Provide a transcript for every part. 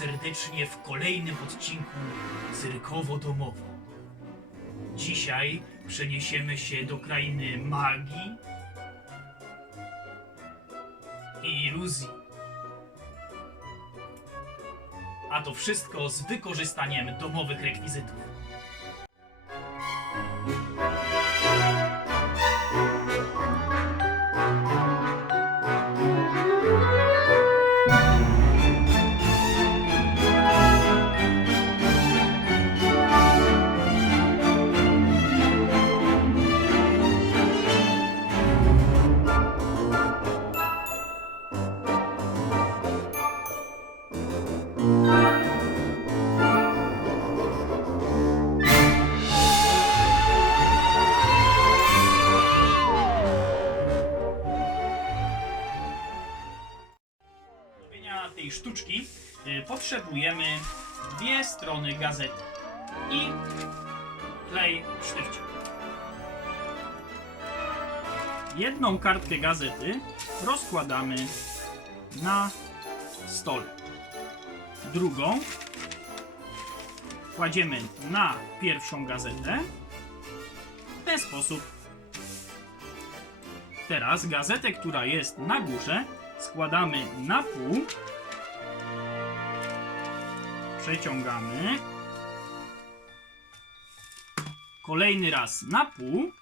serdecznie w kolejnym odcinku Cyrkowo-Domowo. Dzisiaj przeniesiemy się do krainy magii i iluzji. A to wszystko z wykorzystaniem domowych rekwizytów. Tej sztuczki y, potrzebujemy dwie strony gazety i klej w sztywcie. Jedną kartkę gazety rozkładamy na stole. Drugą kładziemy na pierwszą gazetę w ten sposób. Teraz gazetę, która jest na górze, składamy na pół. Przeciągamy. Kolejny raz na pół.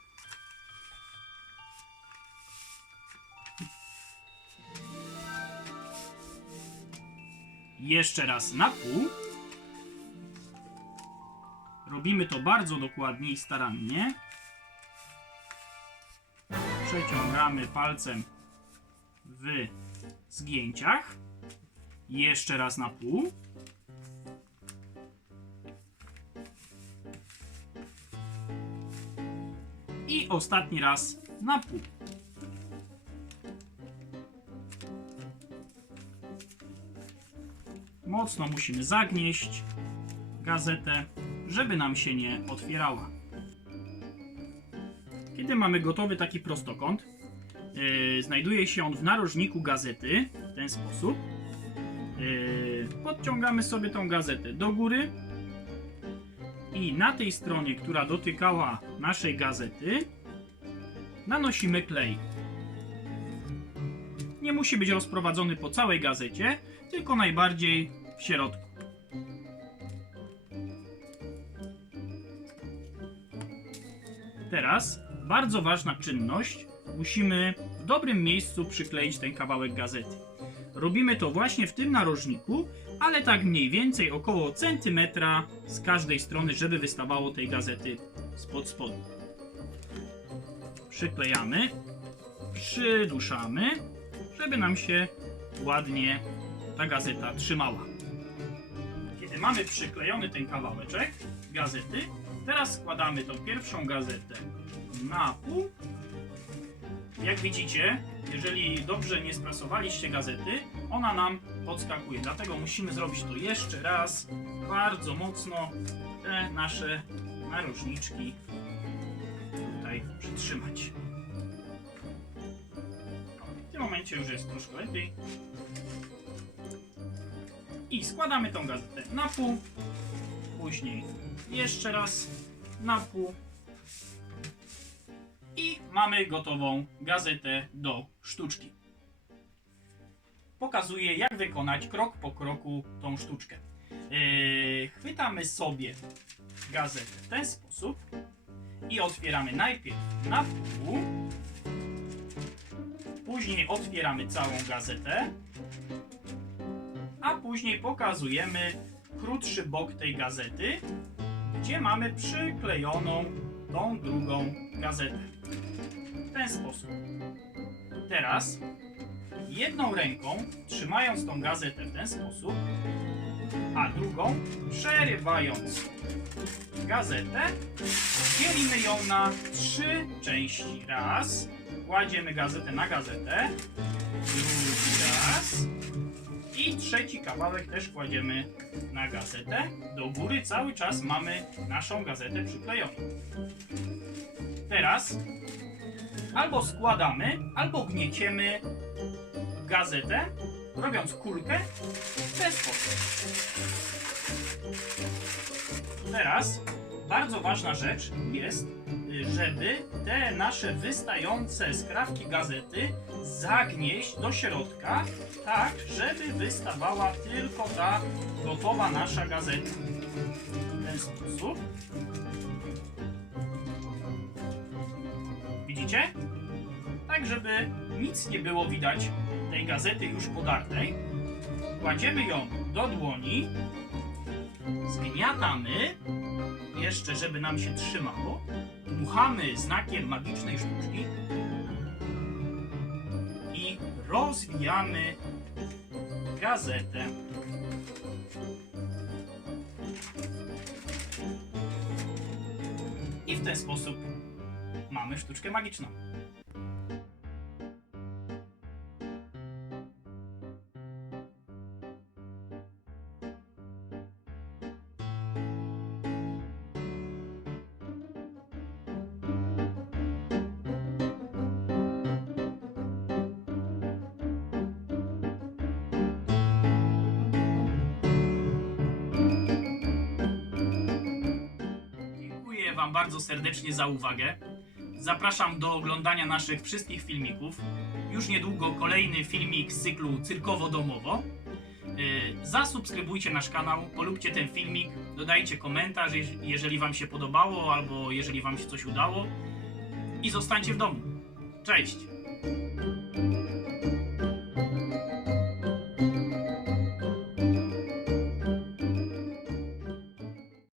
Jeszcze raz na pół. Robimy to bardzo dokładnie i starannie. Przeciągamy palcem w zgięciach. Jeszcze raz na pół. I ostatni raz na pół. Mocno musimy zagnieść gazetę, żeby nam się nie otwierała. Kiedy mamy gotowy taki prostokąt, Yy, znajduje się on w narożniku gazety w ten sposób. Yy, podciągamy sobie tą gazetę do góry i na tej stronie, która dotykała naszej gazety, nanosimy klej. Nie musi być rozprowadzony po całej gazecie, tylko najbardziej w środku. Teraz bardzo ważna czynność. Musimy w dobrym miejscu przykleić ten kawałek gazety. Robimy to właśnie w tym narożniku, ale tak mniej więcej około centymetra z każdej strony, żeby wystawało tej gazety spod spodu. Przyklejamy, przyduszamy, żeby nam się ładnie ta gazeta trzymała. Kiedy mamy przyklejony ten kawałeczek gazety, teraz składamy tą pierwszą gazetę na pół jak widzicie, jeżeli dobrze nie sprasowaliście gazety, ona nam podskakuje. Dlatego musimy zrobić to jeszcze raz, bardzo mocno te nasze narożniczki tutaj przytrzymać. W tym momencie już jest troszkę lepiej. I składamy tą gazetę na pół, później jeszcze raz na pół mamy gotową gazetę do sztuczki. Pokazuję, jak wykonać krok po kroku tą sztuczkę. Yy, chwytamy sobie gazetę w ten sposób i otwieramy najpierw na pół, później otwieramy całą gazetę, a później pokazujemy krótszy bok tej gazety, gdzie mamy przyklejoną tą drugą gazetę. Ten sposób. Teraz jedną ręką, trzymając tą gazetę w ten sposób, a drugą przerywając gazetę, dzielimy ją na trzy części. Raz, kładziemy gazetę na gazetę, drugi raz i trzeci kawałek też kładziemy na gazetę. Do góry cały czas mamy naszą gazetę przyklejoną. Teraz albo składamy, albo gnieciemy gazetę robiąc kulkę w ten sposób. Teraz bardzo ważna rzecz jest, żeby te nasze wystające skrawki gazety zagnieść do środka, tak, żeby wystawała tylko ta gotowa nasza gazeta. Tak, żeby nic nie było widać tej gazety już podartej. Kładziemy ją do dłoni, zgniatamy, jeszcze żeby nam się trzymało, dmuchamy znakiem magicznej sztuczki i rozwijamy gazetę. I w ten sposób mamy sztuczkę magiczną. Wam bardzo serdecznie za uwagę. Zapraszam do oglądania naszych wszystkich filmików. Już niedługo kolejny filmik z cyklu Cyrkowo-Domowo. Yy, Zasubskrybujcie nasz kanał, polubcie ten filmik, dodajcie komentarz, jeż- jeżeli Wam się podobało albo jeżeli Wam się coś udało. I zostańcie w domu. Cześć!